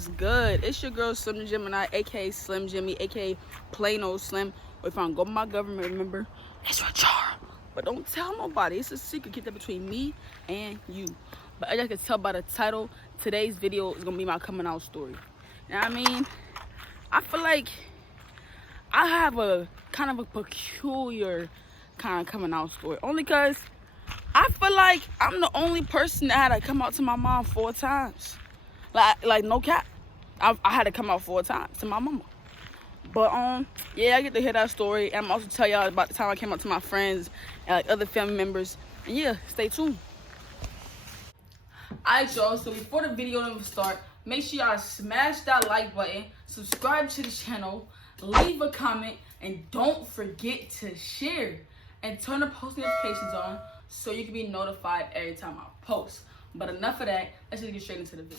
What's good? It's your girl Slimhgemi, aka Slimhgemi, aka plain old Slim. Or if I don't go by my government, remember, it's Rachar. But don't tell nobody. It's a secret. Keep that between me and you. But as you can tell by the title, today's video is gonna be my coming out story. You know what I mean? I feel like I have a kind of a peculiar kind of coming out story. Only because I feel like I'm the only person that had to come out to my mom 4 times. Like no cap. I had to come out 4 times to my mama. But yeah, I get to hear that story. And I'm also tell y'all about the time I came out to my friends and like other family members. And yeah, stay tuned. Alright y'all, so before the video even start, make sure y'all smash that like button, subscribe to the channel, leave a comment, and don't forget to share. And turn the post notifications on so you can be notified every time I post. But enough of that, let's just get straight into the video.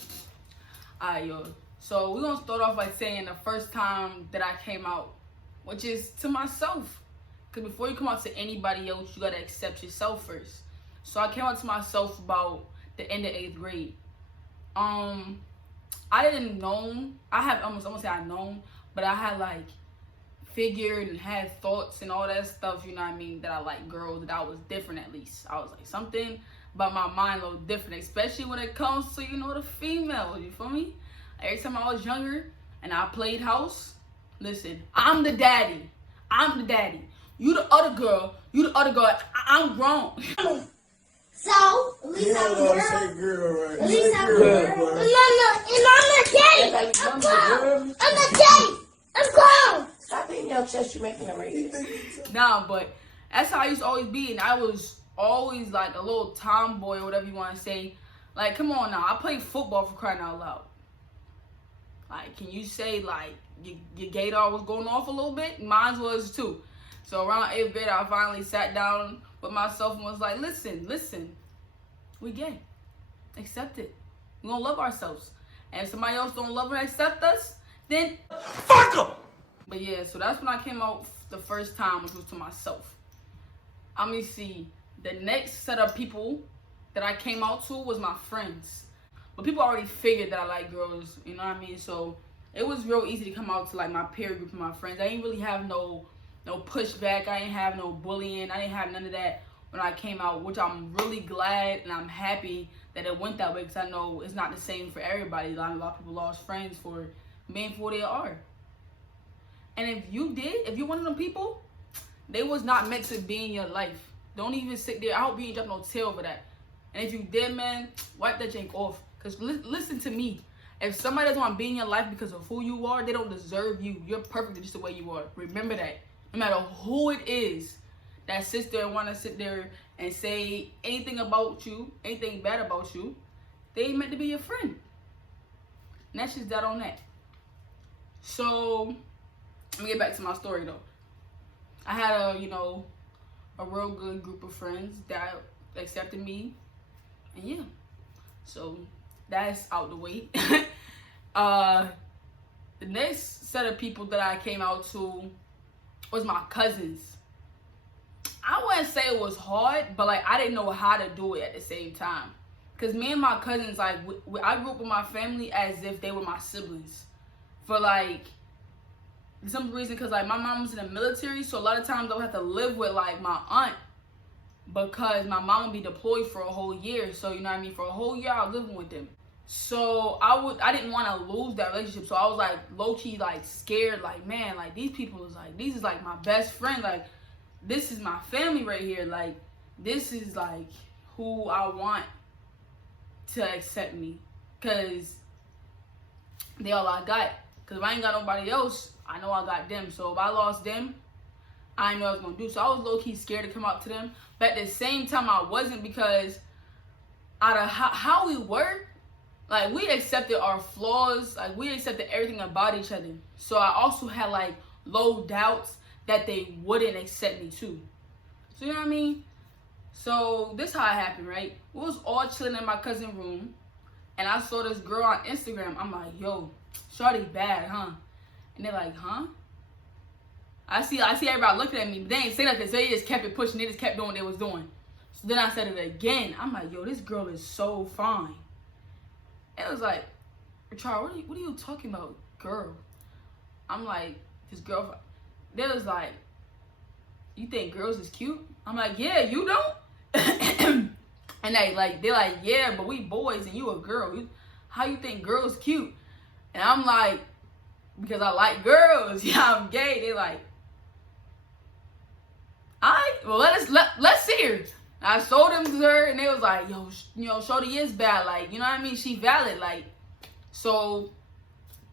Alright, yo. So we're gonna start off by saying the first time that I came out, which is to myself. Because before you come out to anybody else, you gotta accept yourself first. So I came out to myself about the end of 8th grade. I didn't know. I won't say I known, but I had like figured and had thoughts and all that stuff, you know what I mean, that I like girls, that I was different at least. I was like something about my mind a little different, especially when it comes to, you know, the female, you feel me? Every time I was younger and I played house, listen, I'm the daddy. You the other girl, I'm grown. So, at least I'm a girl. Right? At least I'm a girl. And I'm not gay. I'm grown. I'm not gay. I'm grown. Stop being obsessed. You're making a radio. Nah, but that's how I used to always be. And I was always like a little tomboy or whatever you want to say. Like, come on now. I played football for crying out loud. Like, can you say, like, your gaydar was going off a little bit? Mine was too. So around 8th grade, I finally sat down with myself and was like, listen, we gay. Accept it. We're going to love ourselves. And if somebody else don't love and accept us, then fuck them. But yeah, so that's when I came out the first time, which was to myself. Let me see. The next set of people that I came out to was my friends. But people already figured that I like girls, you know what I mean? So it was real easy to come out to like my peer group of my friends. I didn't really have no pushback. I didn't have no bullying. I didn't have none of that when I came out, which I'm really glad and I'm happy that it went that way, because I know it's not the same for everybody. A lot of people lost friends for being who they are. And if you're one of them people, they was not meant to be in your life. Don't even sit there. I hope you ain't drop no tail over that. And if you did, man, wipe that jank off. Because listen to me. If somebody doesn't want to be in your life because of who you are, they don't deserve you. You're perfect just the way you are. Remember that. No matter who it is that sits there and want to sit there and say anything about you, anything bad about you, they ain't meant to be your friend. And that's just that on that. So, let me get back to my story though. I had a real good group of friends that accepted me. And yeah. So, that's out the way. The next set of people that I came out to was my cousins. I wouldn't say it was hard, but like I didn't know how to do it at the same time. Cause me and my cousins, like I grew up with my family as if they were my siblings. For like some reason, cause like my mom was in the military, so a lot of times I would have to live with like my aunt, because my mom would be deployed for a whole year. So you know what I mean, for a whole year I was living with them. So I didn't want to lose that relationship. So I was like low-key like scared, like, man, like these is like my best friend, like this is my family right here, like this is like who I want to accept me, cause they all I got. Cause if I ain't got nobody else, I know I got them. So if I lost them, I know what I was gonna do. So I was low-key scared to come out to them, but at the same time I wasn't, because out of how we were, like we accepted our flaws, like we accepted everything about each other. So I also had like low doubts that they wouldn't accept me too. So you know what I mean? So this how it happened, right? We was all chilling in my cousin's room, and I saw this girl on Instagram. I'm like, yo, shorty bad, huh? And they're like, huh? I see everybody looking at me, but they ain't say nothing, so they just kept it pushing. They just kept doing what they was doing. So then I said it again. I'm like, yo, this girl is so fine. It was like, Charles, what are you talking about, girl? I'm like, his girlfriend. They was like, you think girls is cute? I'm like, yeah, you don't? And they're like, yeah, but we boys and you a girl. How you think girls cute? And I'm like, because I like girls. Yeah, I'm gay. They like, alright, well let's see her. I showed them to her and they was like, yo, shorty is bad. Like, you know what I mean? She valid. Like, so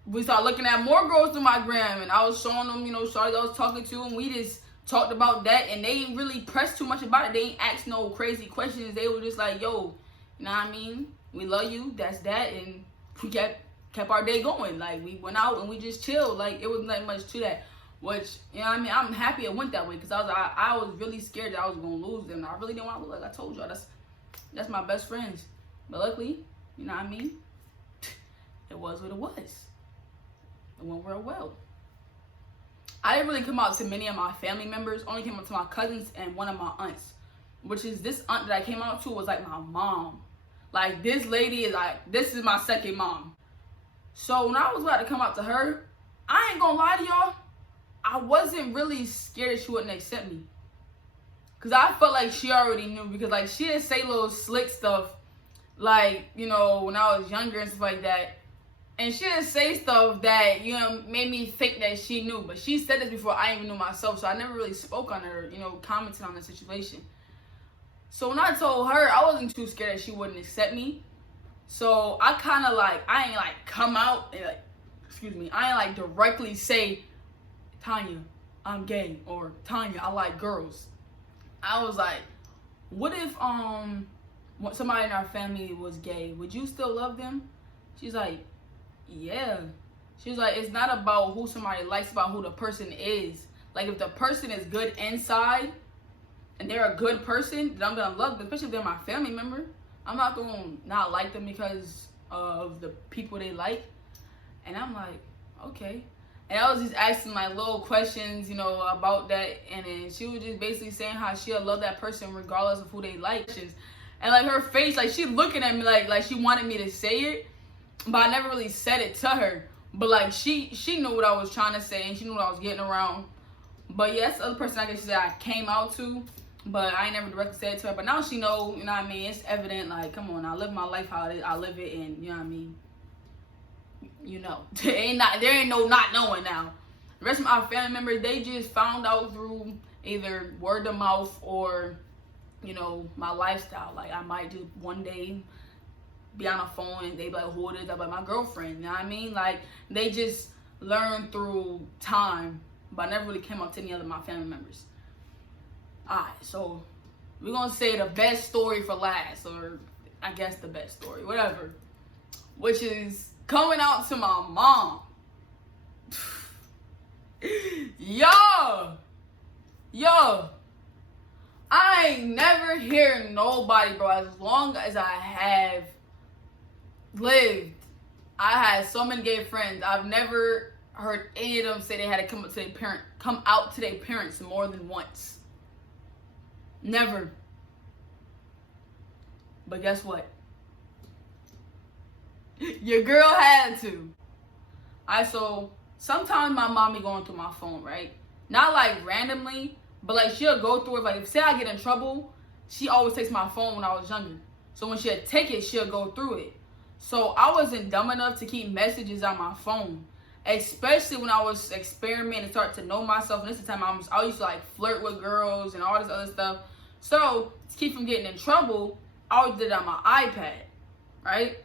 we started looking at more girls through my gram, and I was showing them, shorty I was talking to, and we just talked about that, and they didn't really press too much about it. They ain't ask no crazy questions. They were just like, yo, you know what I mean? We love you. That's that. And we kept our day going. Like, we went out and we just chilled. Like, it wasn't that much to that. Which, you know what I mean? I'm happy it went that way, because I was really scared that I was going to lose them. I really didn't want to lose. Like I told y'all, that's my best friends. But luckily, you know what I mean? It was what it was. It went real well. I didn't really come out to many of my family members. Only came out to my cousins and one of my aunts. Which is, this aunt that I came out to was like my mom. Like, this lady is like, this is my second mom. So when I was about to come out to her, I ain't gonna lie to y'all, I wasn't really scared that she wouldn't accept me. Because I felt like she already knew. Because, like, she didn't say little slick stuff, like, when I was younger and stuff like that. And she didn't say stuff that, made me think that she knew. But she said this before I even knew myself. So I never really spoke on her, commented on the situation. So when I told her, I wasn't too scared that she wouldn't accept me. So I kind of I ain't come out and I ain't directly say, Tanya, I'm gay, or Tanya, I like girls. I was like, what if somebody in our family was gay? Would you still love them? She's like, yeah. She's like, it's not about who somebody likes, about who the person is. Like, if the person is good inside and they're a good person, then I'm gonna love them, especially if they're my family member. I'm not gonna not like them because of the people they like. And I'm like, okay. And I was just asking little questions, about that. And then she was just basically saying how she'll love that person regardless of who they like. And her face, she looking at me like she wanted me to say it, but I never really said it to her. But she knew what I was trying to say, and she knew what I was getting around. But yeah, that's the other person I guess that I came out to, but I ain't never directly said it to her. But now she know, you know what I mean? It's evident, come on, I live my life how I live it, and you know what I mean? There ain't no not knowing now. The rest of my family members, they just found out through either word of mouth or, my lifestyle. Like, I might just one day be on a phone and they be like, who it is? I'm like, my girlfriend, you know what I mean? They just learned through time, but I never really came up to any other of my family members. Alright, so we're gonna say the best story for last, or I guess the best story, whatever, which is coming out to my mom. Yo, I ain't never hear nobody, bro, as long as I have lived. I had so many gay friends. I've never heard any of them say they had to come out to their parents more than once. Never. But guess what? Your girl had to. So sometimes my mom be going through my phone, right? Not randomly, but she'll go through it. If say I get in trouble, she always takes my phone when I was younger. So when she'll take it, she'll go through it. So I wasn't dumb enough to keep messages on my phone, especially when I was experimenting and start to know myself. And this is the time I used to flirt with girls and all this other stuff. So to keep from getting in trouble, I always did it on my iPad, right?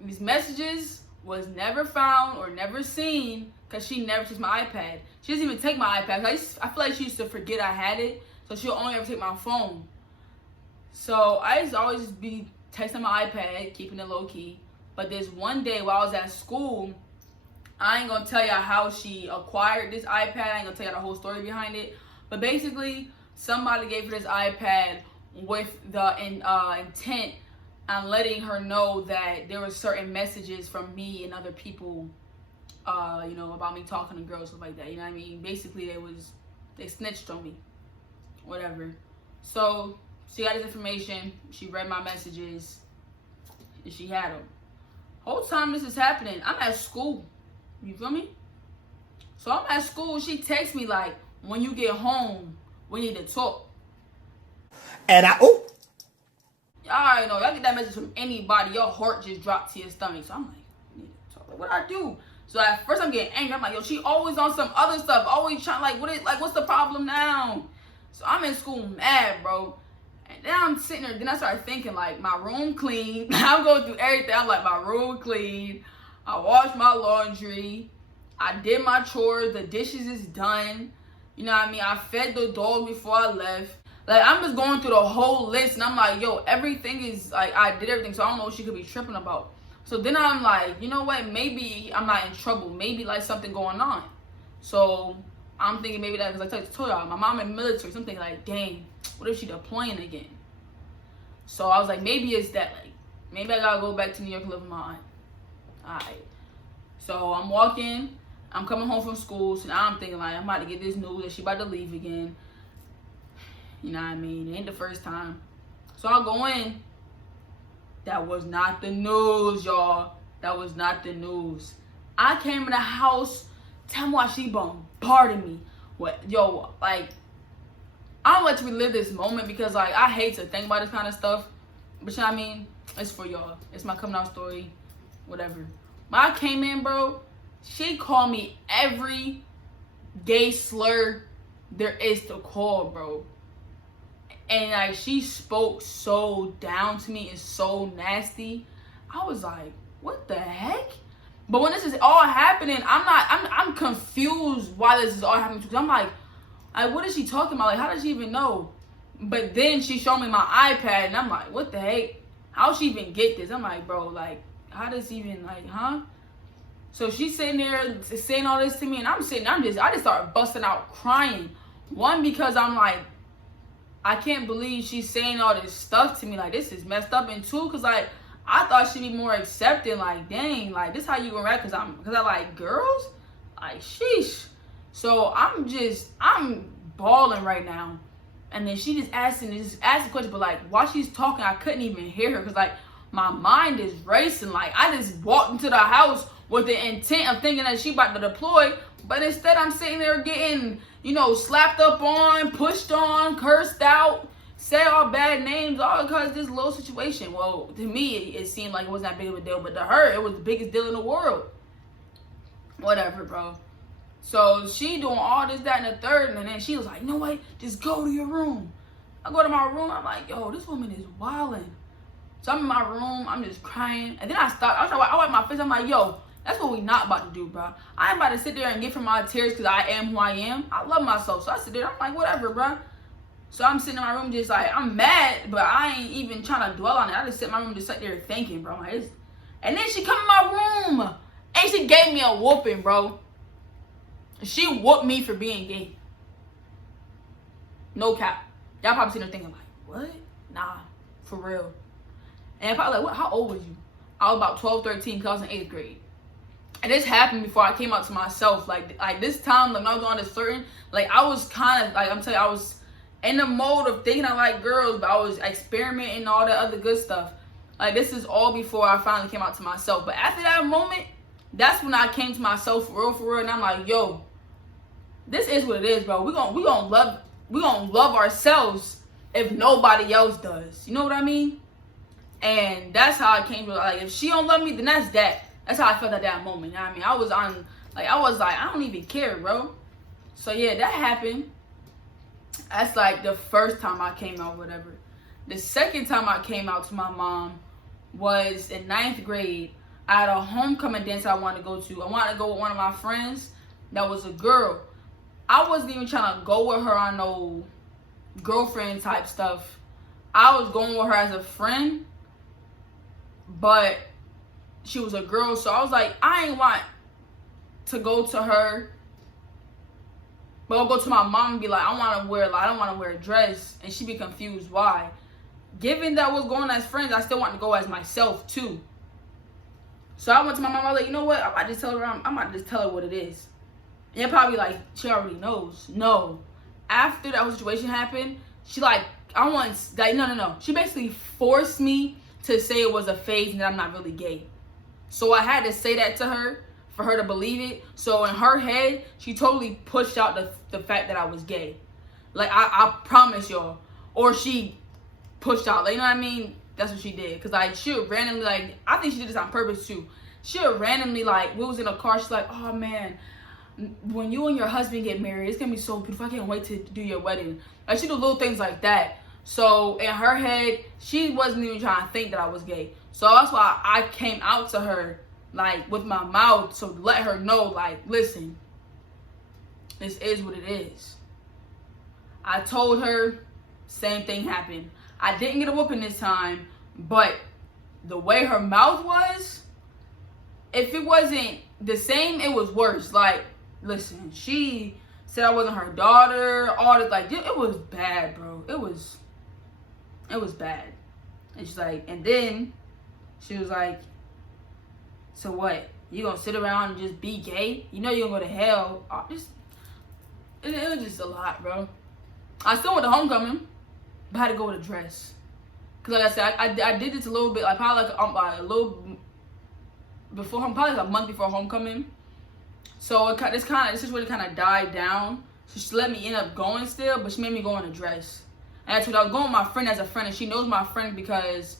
These messages was never found or never seen because she never takes my iPad. She doesn't even take my iPad. I feel like she used to forget I had it, so she'll only ever take my phone. So I used to always just be texting my iPad, keeping it low key. But this one day while I was at school, I ain't gonna tell y'all how she acquired this iPad. I ain't gonna tell y'all the whole story behind it. But basically, somebody gave her this iPad with the intent on letting her know that there were certain messages from me and other people, about me talking to girls, stuff like that. You know what I mean? Basically, they snitched on me, whatever. So she got this information. She read my messages, and she had them. whole time this is happening, I'm at school. You feel me? So I'm at school. She texts me like, when you get home, we need to talk. And y'all already know. Y'all get that message from anybody. Your heart just dropped to your stomach. So I'm like, we need to talk. Like, what I do? So at first I'm getting angry. I'm like, yo, she always on some other stuff. Always trying, what's the problem now? So I'm in school mad, bro. And then I'm sitting there. Then I started thinking, like, my room clean. I'm going through everything. I'm like, my room clean. I washed my laundry. I did my chores. The dishes is done. You know what I mean? I fed the dog before I left. Like, I'm just going through the whole list. And I'm like, yo, everything is, like, I did everything. So I don't know what she could be tripping about. So then I'm like, you know what? Maybe I'm not in trouble. Maybe, like, something going on. So I'm thinking maybe that, because I told y'all, my mom in the military. So I'm thinking, like, dang, what if she deploying again? So I was like, maybe it's that. Like, maybe I got to go back to New York and live with my aunt. All right. So I'm walking. I'm coming home from school. So now I'm thinking, like, I'm about to get this news that she about to leave again. You know what I mean? It ain't the first time. So I go in. That was not the news, y'all. That was not the news. I came in the house. Tell me why she bombarded me. What, yo, like, I don't like to relive this moment because, like, I hate to think about this kind of stuff. But you know what I mean? It's for y'all. It's my coming out story. Whatever. When I came in, bro, she called me every gay slur there is to call, bro. And, like, she spoke so down to me and so nasty. I was like, what the heck? But when this is all happening, I'm confused why this is all happening. Because I'm like, what is she talking about? Like, how does she even know? But then she showed me my iPad, and I'm like, what the heck? How she even get this? I'm like, bro, like, how does even, like, huh? So she's sitting there saying all this to me, and I just started busting out crying. One, because I'm like, I can't believe she's saying all this stuff to me. Like, this is messed up. And two, because, like, I thought she'd be more accepting. Like, dang, like, this how you gonna react? Because I like girls? Like, sheesh. So I'm bawling right now. And then she just asked a question. But, like, while she's talking, I couldn't even hear her. Because, like, my mind is racing. Like, I just walked into the house with the intent of thinking that she about to deploy. But instead, I'm sitting there getting, you know, slapped up on, pushed on, cursed out, say all bad names, all because of this little situation. Well, to me, it seemed like it wasn't that big of a deal. But to her, it was the biggest deal in the world. Whatever, bro. So she doing all this, that, and the third. And then she was like, you know what? Just go to your room. I go to my room. I'm like, yo, this woman is wilding. So I'm in my room. I'm just crying. And then I wipe my face. I'm like, yo, that's what we not about to do, bro. I ain't about to sit there and get from my tears because I am who I am. I love myself. So I sit there. I'm like, whatever, bro. So I'm sitting in my room just like, I'm mad, but I ain't even trying to dwell on it. I just sit in my room just sit there thinking, bro. Like, and then she come in my room and she gave me a whooping, bro. She whooped me for being gay. No cap. Y'all probably sitting there thinking like, what? Nah, for real. And probably like, what? How old was you? I was about 12, 13, because I was in 8th grade. And this happened before I came out to myself. Like this time, like when I was on this certain, like I was kind of, like I'm telling you, I was in the mode of thinking I like girls, but I was experimenting and all that other good stuff. Like this is all before I finally came out to myself. But after that moment, that's when I came to myself for real, and I'm like, yo, this is what it is, bro. We gonna love ourselves if nobody else does. You know what I mean? And that's how I came to, like, if she don't love me, then that's that. That's how I felt at that moment. You know what I mean? I was like, I don't even care, bro. So yeah, that happened. That's like the first time I came out, whatever. The second time I came out to my mom was in 9th grade. I had a homecoming dance I wanted to go to. I wanted to go with one of my friends that was a girl. I wasn't even trying to go with her on no girlfriend type stuff. I was going with her as a friend, but she was a girl, so I was like, I ain't want to go to her, but I'll go to my mom and be like, I don't want to wear a dress, and she'd be confused why. Given that was going as friends, I still want to go as myself too. So I went to my mom. I was like, you know what? I might just tell her what it is. And you're probably like, she already knows. No. After that whole situation happened, she like, no. She basically forced me to say it was a phase and that I'm not really gay. So I had to say that to her for her to believe it. So in her head, she totally pushed out the fact that I was gay. Like, I promise y'all. Or she pushed out, like, you know what I mean? That's what she did. Because, like, she would randomly, like, I think she did this on purpose, too. She would randomly, like, we was in a car, she's like, oh, man, when you and your husband get married, it's going to be so beautiful. I can't wait to do your wedding. Like, she do little things like that. So, in her head, she wasn't even trying to think that I was gay. So, that's why I came out to her, like, with my mouth to let her know, like, listen, this is what it is. I told her, same thing happened. I didn't get a whooping this time, but the way her mouth was, if it wasn't the same, it was worse. Like, listen, she said I wasn't her daughter, all this, like, it was bad, bro. It was bad. And she's like, and then she was like, so what? You gonna sit around and just be gay? You know you're gonna go to hell. It was just a lot, bro. I still went to homecoming, but I had to go with a dress. Cause like I said, I did this a little bit, like probably like a little before, probably like a month before homecoming. So this situation kind of died down. So she let me end up going still, but she made me go in a dress. And that's what I was going with my friend as a friend, and she knows my friend because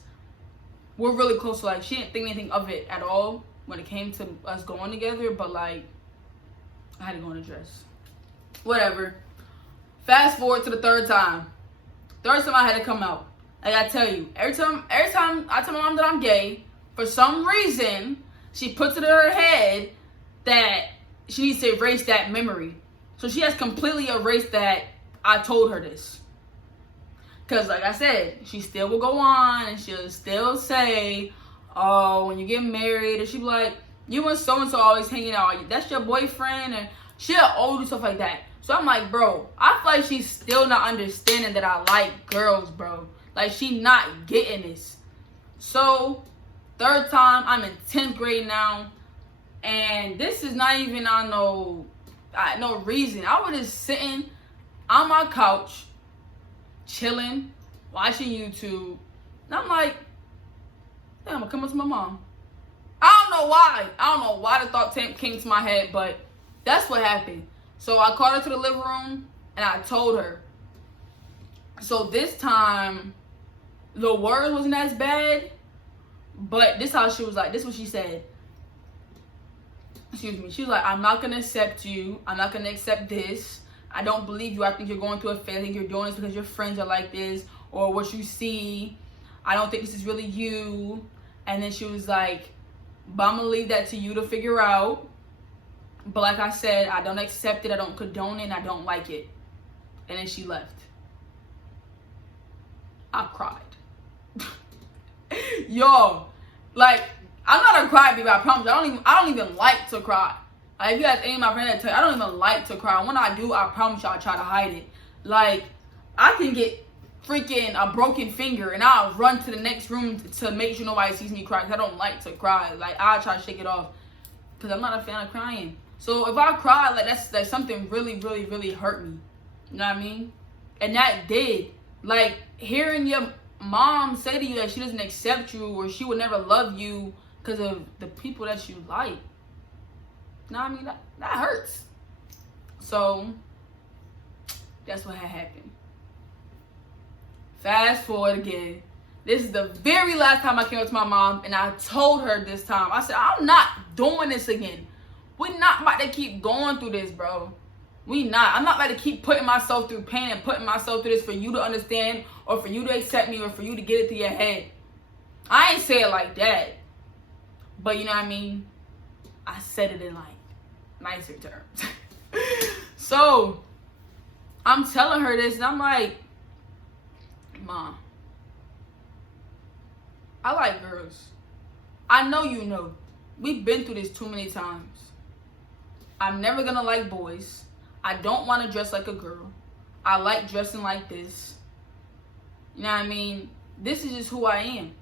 we're really close. So like she didn't think anything of it at all when it came to us going together. But like I had to go in a dress. Whatever. Fast forward to the third time. Third time I had to come out. I gotta tell you, every time I tell my mom that I'm gay, for some reason, she puts it in her head that she needs to erase that memory. So she has completely erased that I told her this. Because like I said, she still will go on and she'll still say, oh, when you get married, and she'll be like, you and so-and-so always hanging out. That's your boyfriend? And she'll always do stuff like that. So I'm like, bro, I feel like she's still not understanding that I like girls, bro. Like, she not getting this. So, third time, I'm in 10th grade now. And this is not even on no reason. I was just sitting on my couch, chilling, watching YouTube. And I'm like, damn, I'm gonna come up to my mom. I don't know why the thought came to my head, but that's what happened. So I called her to the living room and I told her. So this time, the word wasn't as bad, but this how she was like, this is what she said. Excuse me. She was like, I'm not going to accept you. I'm not going to accept this. I don't believe you. I think you're going through a phase. I think you're doing this because your friends are like this or what you see. I don't think this is really you. And then she was like, but I'm going to leave that to you to figure out. But like I said, I don't accept it. I don't condone it. And I don't like it. And then she left. I cried. Yo, like, I'm not a crybaby, I promise you. I don't even like to cry. Like, if you guys any of my friends that tell you, I don't even like to cry. When I do, I promise you I try to hide it. Like, I can get freaking a broken finger and I'll run to the next room to make sure nobody sees me cry, because I don't like to cry. Like, I'll try to shake it off because I'm not a fan of crying. So if I cry, like, that's something really, really, really hurt me. You know what I mean? And that did. Like, hearing your mom say to you that she doesn't accept you or she would never love you because of the people that you like. You know what I mean? That hurts. So, that's what had happened. Fast forward again. This is the very last time I came up to my mom, and I told her this time. I said, I'm not doing this again. We're not about to keep going through this, bro. We not. I'm not about to keep putting myself through pain and putting myself through this for you to understand or for you to accept me or for you to get it to your head. I ain't say it like that. But you know what I mean? I said it in like nicer terms. So, I'm telling her this and I'm like, Mom, I like girls. I know you know. We've been through this too many times. I'm never gonna like boys. I don't want to dress like a girl. I like dressing like this. You know what I mean? This is just who I am.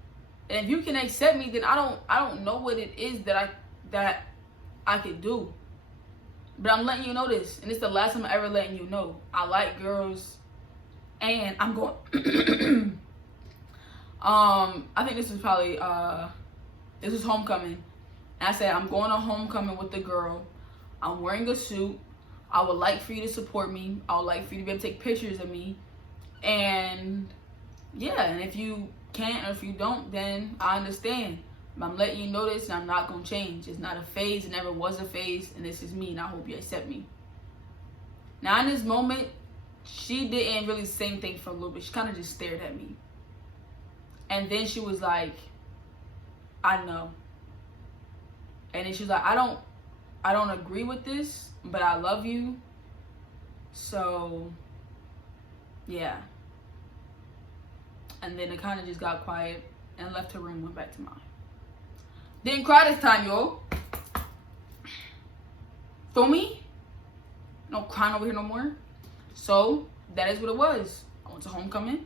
And if you can accept me, then I don't know what it is that I could do. But I'm letting you know this, and it's the last time I'm ever letting you know. I like girls, and I'm going. I think this was probably this was homecoming, And I said, I'm going to homecoming with the girl. I'm wearing a suit. I would like for you to support me. I would like for you to be able to take pictures of me. And yeah, and if you can't or if you don't, then I understand. But I'm letting you know this, and I'm not going to change. It's not a phase. It never was a phase. And this is me, and I hope you accept me. Now, in this moment, she didn't really say anything for a little bit. She kind of just stared at me. And then she was like, I know. And then she was like, I don't agree with this, but I love you. So, yeah. And then it kind of just got quiet and left her room, went back to mine. Didn't cry this time, y'all. Feel me? No crying over here no more. So, that is what it was. I went to homecoming.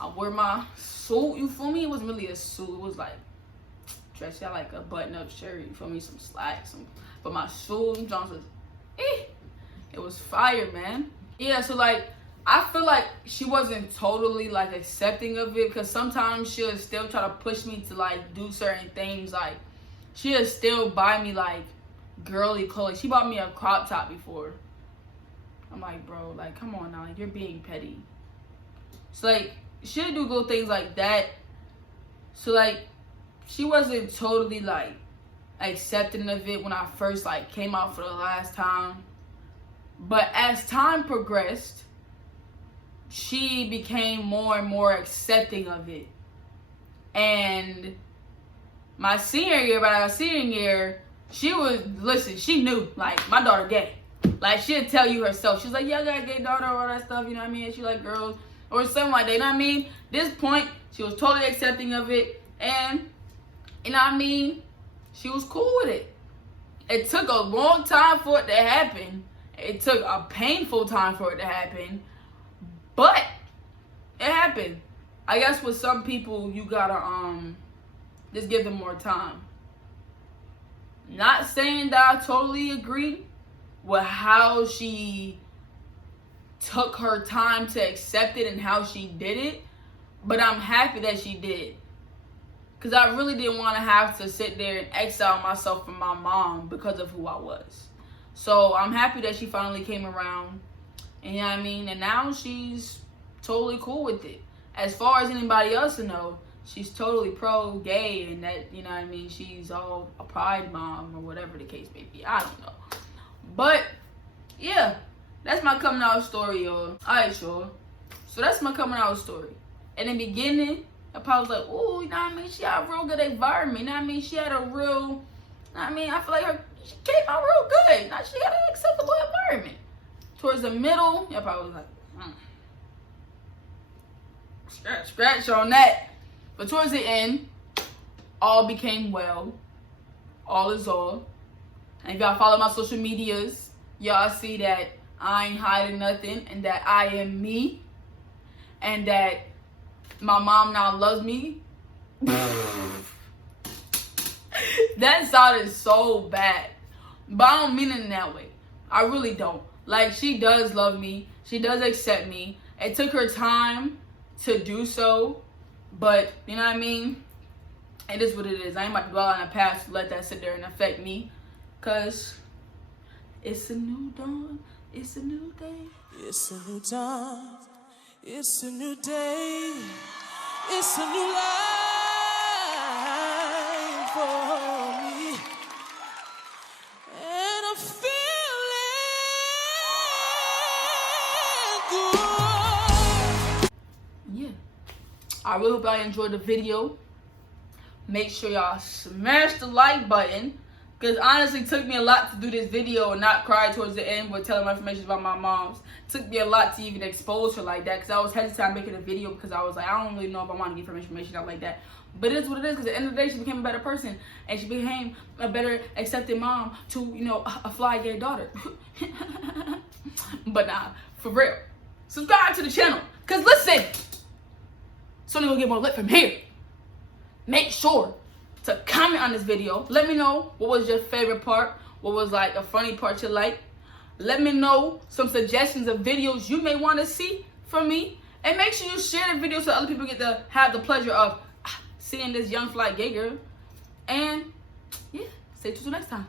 I wore my suit, you feel me? It wasn't really a suit. It was like, dressed out like a button-up shirt, you feel me? Some slacks. But my suit, Jones was, it was fire, man. Yeah, so like, I feel like she wasn't totally like accepting of it, because sometimes she'll still try to push me to like do certain things. Like, she'll still buy me like girly clothes. She bought me a crop top before. I'm like, bro, like, come on now, like, you're being petty. So like, she'll do little things like that. So like, she wasn't totally like accepting of it when I first like came out for the last time. But as time progressed, she became more and more accepting of it. And my senior year, she was, listen, she knew, like, my daughter gay. Like, she'd tell you herself. She's like, yeah, I got a gay daughter, all that stuff, you know what I mean? And she like girls, or something like that, you know what I mean? This point, she was totally accepting of it. And, you know what I mean? She was cool with it. It took a long time for it to happen. It took a painful time for it to happen. But it happened. I guess with some people, you gotta just give them more time. Not saying that I totally agree with how she took her time to accept it and how she did it, but I'm happy that she did. Because I really didn't want to have to sit there and exile myself from my mom because of who I was. So I'm happy that she finally came around. And you know what I mean? And now she's totally cool with it. As far as anybody else to know, she's totally pro-gay, and that, you know what I mean, she's all a pride mom or whatever the case may be. I don't know. But, yeah, that's my coming out story, y'all. Alright, y'all. So that's my coming out story. In the beginning, I probably was like, ooh, you know what I mean? She had a real good environment. You know what I mean? She had a real, you know what I mean? I feel like she came out real good. Now she had an acceptable environment. Towards the middle, I probably was like, scratch on that. But towards the end, all became well. All is all. And if y'all follow my social medias, y'all see that I ain't hiding nothing, and that I am me, and that my mom now loves me. That sounded so bad, but I don't mean it in that way. I really don't. Like, she does love me. She does accept me. It took her time to do so, but you know what I mean? It is what it is. I ain't about to go out in the past to let that sit there and affect me, because it's a new dawn. It's a new day. It's a new dawn. It's a new day. It's a new life for me. And I'm feeling good. Yeah. I really hope y'all enjoyed the video. Make sure y'all smash the like button, because honestly, it took me a lot to do this video and not cry towards the end with telling my information about my mom's. It took me a lot to even expose her like that, because I was hesitant making a video, because I was like, I don't really know if I want to give her information out like that. But it is what it is, because at the end of the day, she became a better person, and she became a better accepted mom to, you know, a fly gay daughter. But nah, for real, subscribe to the channel, because listen, it's only gonna get more lit from here. Make sure to comment on this video. Let me know what was your favorite part, what was like a funny part you like. Let me know some suggestions of videos you may want to see from me, and make sure you share the video so other people get to have the pleasure of seeing this young fly gay girl. And Yeah, stay tuned till next time.